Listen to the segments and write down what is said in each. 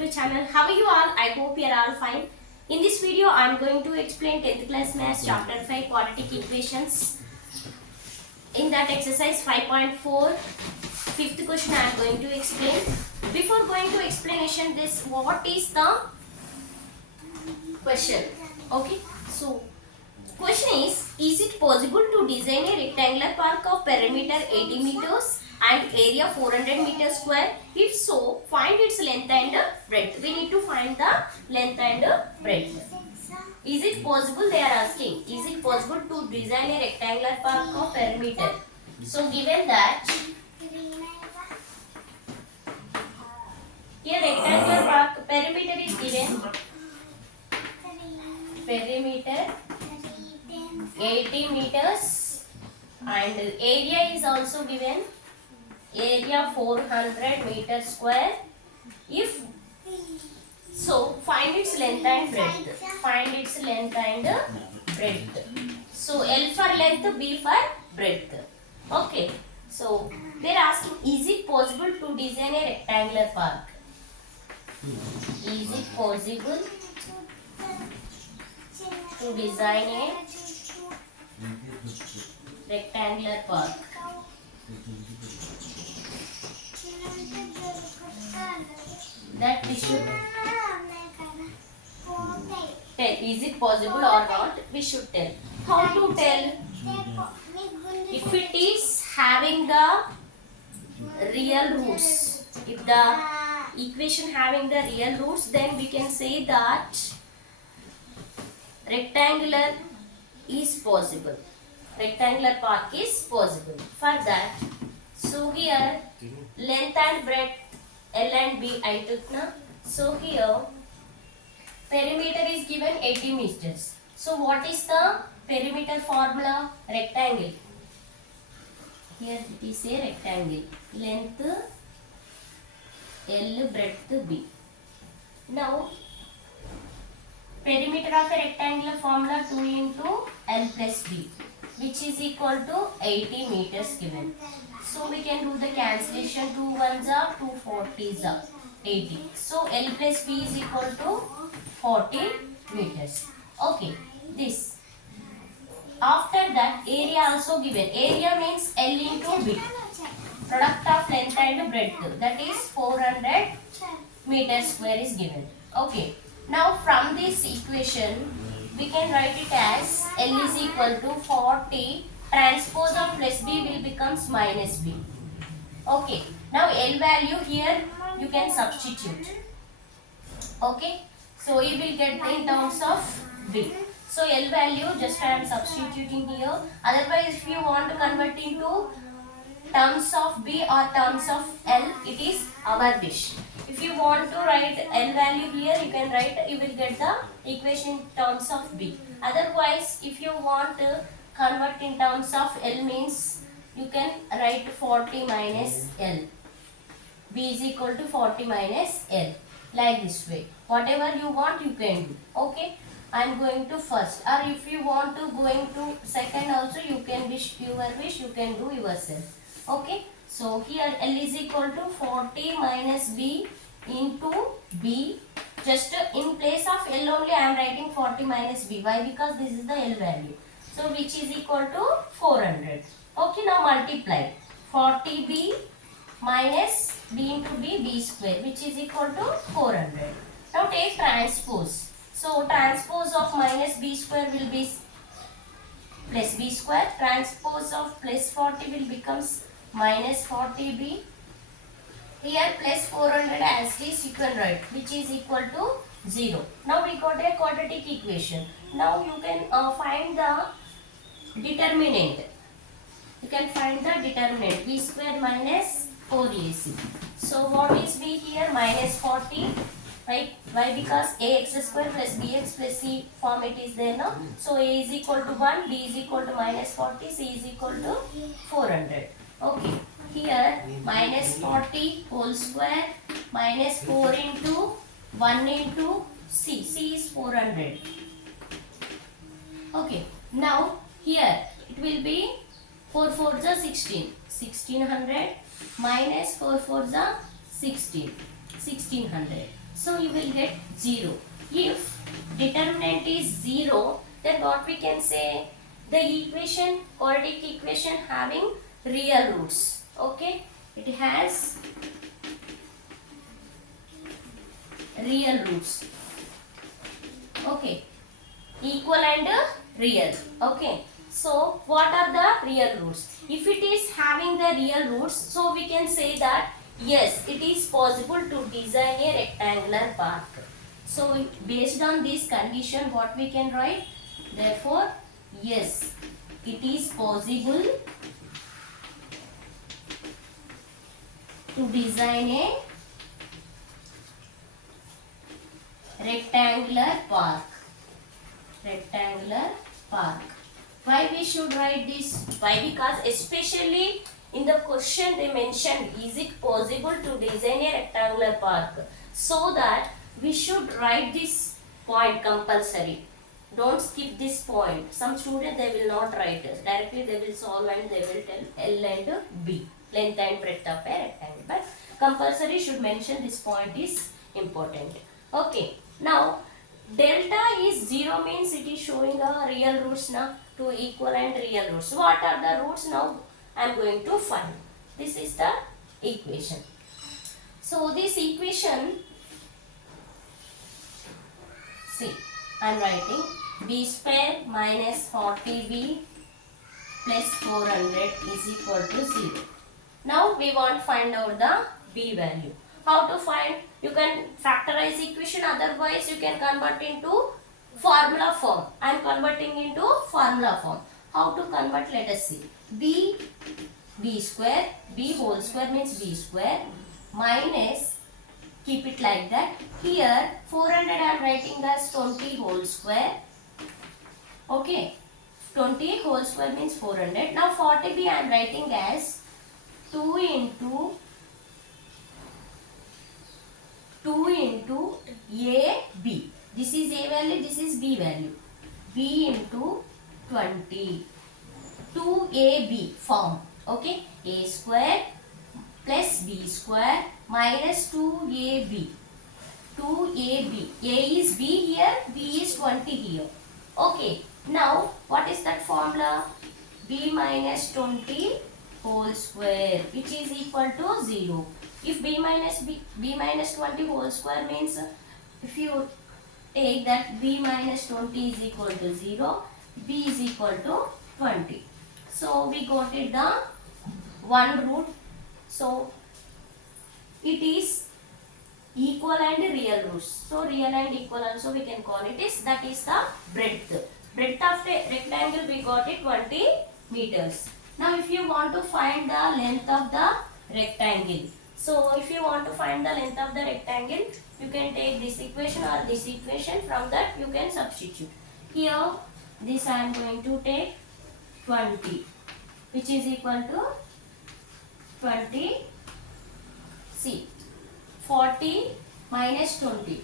the channel. How are you all? I hope you are all fine. In this video, I am going to explain 10th class maths chapter 5 quadratic equations. In that exercise 5.4, fifth question I am going to explain. Before going to explanation, what is the question? Okay, so question is it possible to design a rectangular park of perimeter 80 meters and area 400 meters square? If so, find its length and breadth. We need to find the length and breadth. Is it possible? They are asking. Is it possible to design a rectangular park of perimeter? So given that here rectangular park perimeter is given. Perimeter 80 meters and area is also given, area 400 meters square. If so, find its length and breadth. Find its length and breadth. So L for length, B for breadth. Okay, so they are asking, is it possible to design a rectangular park? Is it possible to design a rectangular park? That we should tell. Is it possible or not? We should tell. How to tell? If it is having the real roots, if the equation having the real roots, then we can say that rectangular is possible. Rectangular park is possible. For that, so here length and breadth L and B I took now. So here perimeter is given 80 meters. So what is the perimeter formula? Rectangle. Here it is a rectangle. Length L, breadth B. Now perimeter of a rectangular formula 2 into L plus B, which is equal to 80 meters given. So we can do the cancellation. 2 ones are 2 40s are 80. So L plus B is equal to 40 meters. Okay, this. After that, area also given. Area means L into B. Product of length and breadth, that is 400 meters square is given. Okay. Now from this equation, we can write it as L is equal to 40. Transpose of plus B will becomes minus B. Okay. Now L value here you can substitute. Okay. So you will get in terms of B. So L value just I am substituting here. Otherwise, if you want to convert into terms of B or terms of L, it is our wish. If you want to write L value here, you can write, you will get the equation in terms of B. Otherwise, if you want to convert in terms of L, means you can write 40 minus L. B is equal to 40 minus L. Like this way. Whatever you want, you can do. Okay. I am going to first, or if you want to going to second also, you can wish your wish, you can do yourself. Okay. So here L is equal to 40 minus B into B. Just in place of L only I am writing 40 minus B. Why? Because this is the L value. So which is equal to 400. Okay, now multiply 40B minus B into B square, which is equal to 400. Now take transpose. So transpose of minus B square will be plus B square. Transpose of plus 40 will becomes minus 40B. Here plus 400 as this you can write, which is equal to 0. Now we got a quadratic equation. Now you can find the determinant. You can find the determinant. B square minus 4AC. So what is B here? Minus 40. Right? Why? Because ax square plus bx plus c form it is there now. So a is equal to 1, b is equal to minus 40, c is equal to 400. Okay. Here minus 40 whole square minus 4 into 1 into c. C is 400. Okay. Now here it will be 4 4s are 16. 1600 minus 4 4s are 16. 1600. So you will get 0. If determinant is 0, then what we can say? The equation, quadratic equation having real roots. Okay, it has real roots. Okay, equal and real. Okay, so what are the real roots? If it is having the real roots, so we can say that yes, it is possible to design a rectangular park. So based on this condition, what we can write? Therefore, yes, it is possible to design a rectangular park. Rectangular park. Why we should write this? Why? Because especially in the question they mentioned, is it possible to design a rectangular park? So that we should write this point compulsory. Don't skip this point. Some students they will not write it. Directly they will solve and they will tell L and B. Length and breadth of a rectangle. But compulsory should mention this point is important. Okay. Now delta is 0 means it is showing a real roots now. To equal and real roots. What are the roots now? I am going to find. This is the equation. So this equation, see, I am writing b square minus 40b plus 400 is equal to 0. Now we want to find out the b value. How to find? You can factorize equation, otherwise you can convert into formula form. I am converting into formula form. How to convert? Let us see. b square, b whole square means b square minus, keep it like that. Here 400 I am writing as 20 whole square. Okay, 20 whole square means 400. Now 40b I am writing as 2 into a b. This is a value, this is b value. b into 20. 2ab form. Okay, a square plus b square minus 2ab. 2ab. A is b here, b is 20 here. Okay, now what is that formula? b minus 20 whole square, which is equal to 0. If b minus 20 whole square means, if you take that b minus 20 is equal to 0, b is equal to 20. So we got it the one root. So it is equal and real roots. So real and equal also we can call it is, that is the breadth. Breadth of the rectangle we got it 20 meters. Now if you want to find the length of the rectangle. So if you want to find the length of the rectangle, you can take this equation or this equation. From that you can substitute. Here this I am going to take 20, which is equal to 20. See, 40 minus 20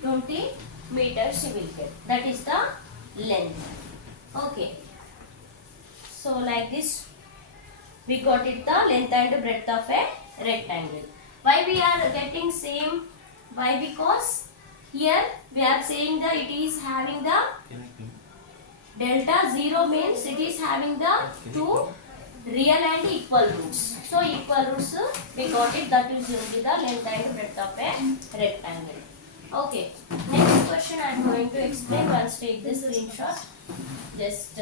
meters you will get. That is the length. Okay. So like this we got it the length and breadth of a rectangle. Why we are getting same? Why? Because here we are saying that it is having the delta 0 means it is having the two real and equal roots. So equal roots we got it, that is only the length and breadth of a rectangle. Okay. Next question I am going to explain. Once take the screenshot. Just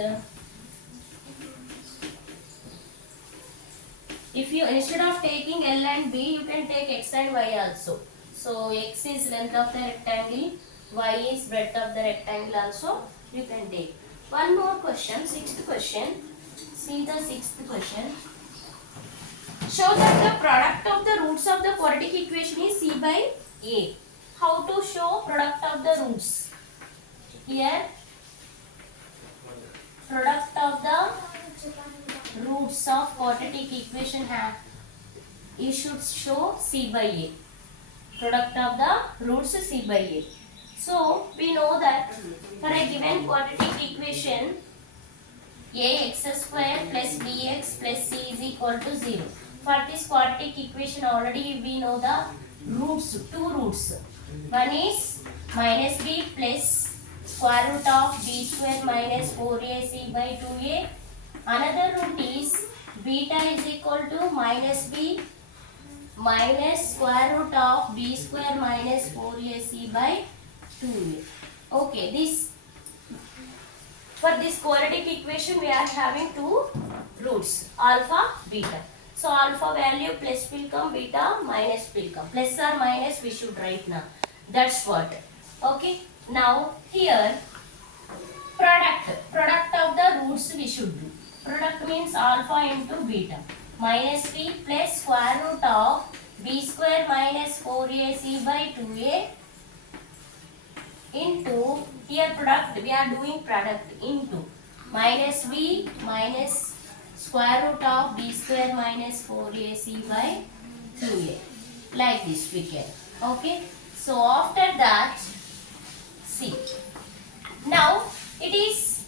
if you, instead of taking L and B, you can take X and Y also. So X is length of the rectangle, Y is breadth of the rectangle also you can take. One more question, sixth question. See the sixth question. Show that the product of the roots of the quadratic equation is C by A. How to show product of the roots? Here, product of the roots of quadratic equation you should show C by A. Product of the roots C by A. So we know that for a given quadratic equation, ax square plus bx plus c is equal to 0. For this quadratic equation already we know the roots, two roots. One is minus b plus square root of b square minus 4ac by 2a. Another root is beta is equal to minus b minus square root of b square minus 4ac by 2a. Okay, this for this quadratic equation we are having two roots, alpha, beta. So alpha value plus will come, beta minus will come. Plus or minus we should write now. That's what. Okay. Now here product of the roots we should do. Product means alpha into beta. Minus b plus square root of b square minus 4ac by 2a into, here product, we are doing product into minus b minus square root of b square minus 4ac by 2a. Like this we can. Okay. So after that, see. Now it is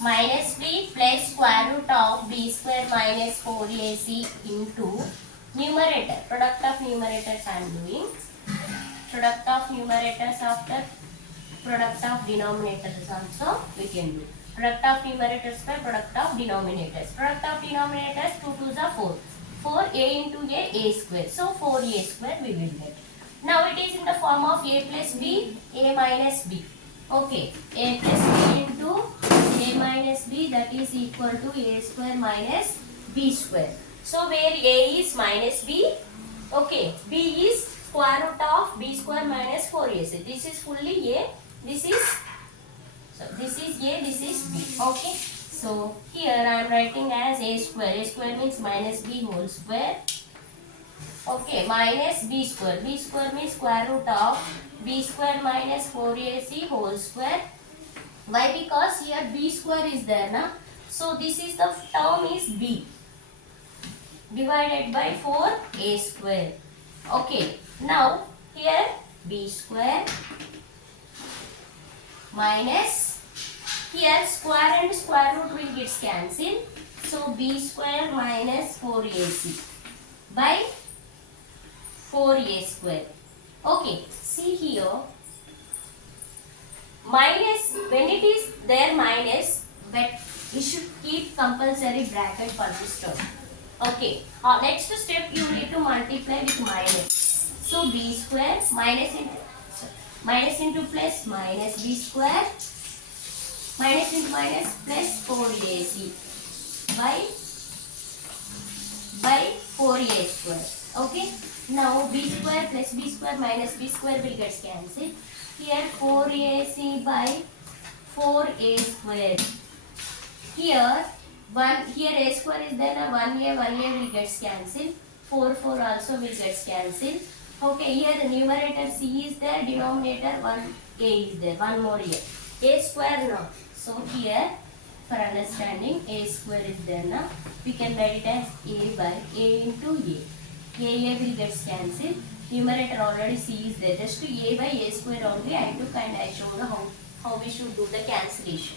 minus b plus square root of b square minus 4ac into numerator. Product of numerators I am doing. Product of numerators after product of denominators also we can do. Product of numerators by product of denominators. Product of denominators 2 2s are 4. 4a into a square. So 4a square we will get. Now it is in the form of a plus b, a minus b. Okay, a plus b into a minus b, that is equal to a square minus b square. So where a is minus b, okay, b is square root of b square minus 4ac. This is fully a, this is a, this is b. Okay, so here I am writing as a square. A square means minus b whole square. Okay, minus b square. B square means square root of b square minus 4ac whole square. Why? Because here b square is there, na? So this is the term is b divided by 4a square. Okay, now here b square minus, here square and square root will get cancelled. So b square minus 4ac by 4a square. Okay, see here, minus, when it is there minus, but we should keep compulsory bracket for this term. Okay, next step you need to multiply with minus. So b square minus into plus minus b square minus into minus plus 4ac by 4a square. Okay, now b square plus b square minus b square will get cancelled. Here 4ac by 4a square. Here a square is there, 1a will get cancelled. 4 also will get cancelled. Okay, here the numerator c is there, denominator 1a is there, one more here. A square now. So here for understanding, a square is there now. We can write it as a by a into a. A will get cancelled. Numerator already c is there. Just to a by a square only I took and I showed how we should do the cancellation.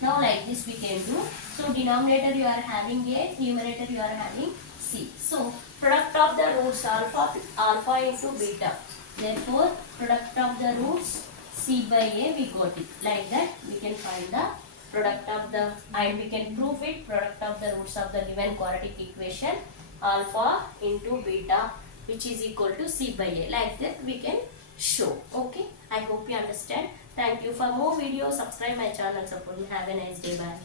Now like this we can do. So denominator you are having a, numerator you are having c. So product of the roots alpha into beta. Therefore product of the roots c by a we got it. Like that we can find the product of the, and we can prove it, product of the roots of the given quadratic equation alpha into beta, which is equal to c by a. Like that we can show. Okay, I hope you understand. Thank you. For more videos, subscribe my channel, support me. Have a nice day. Bye.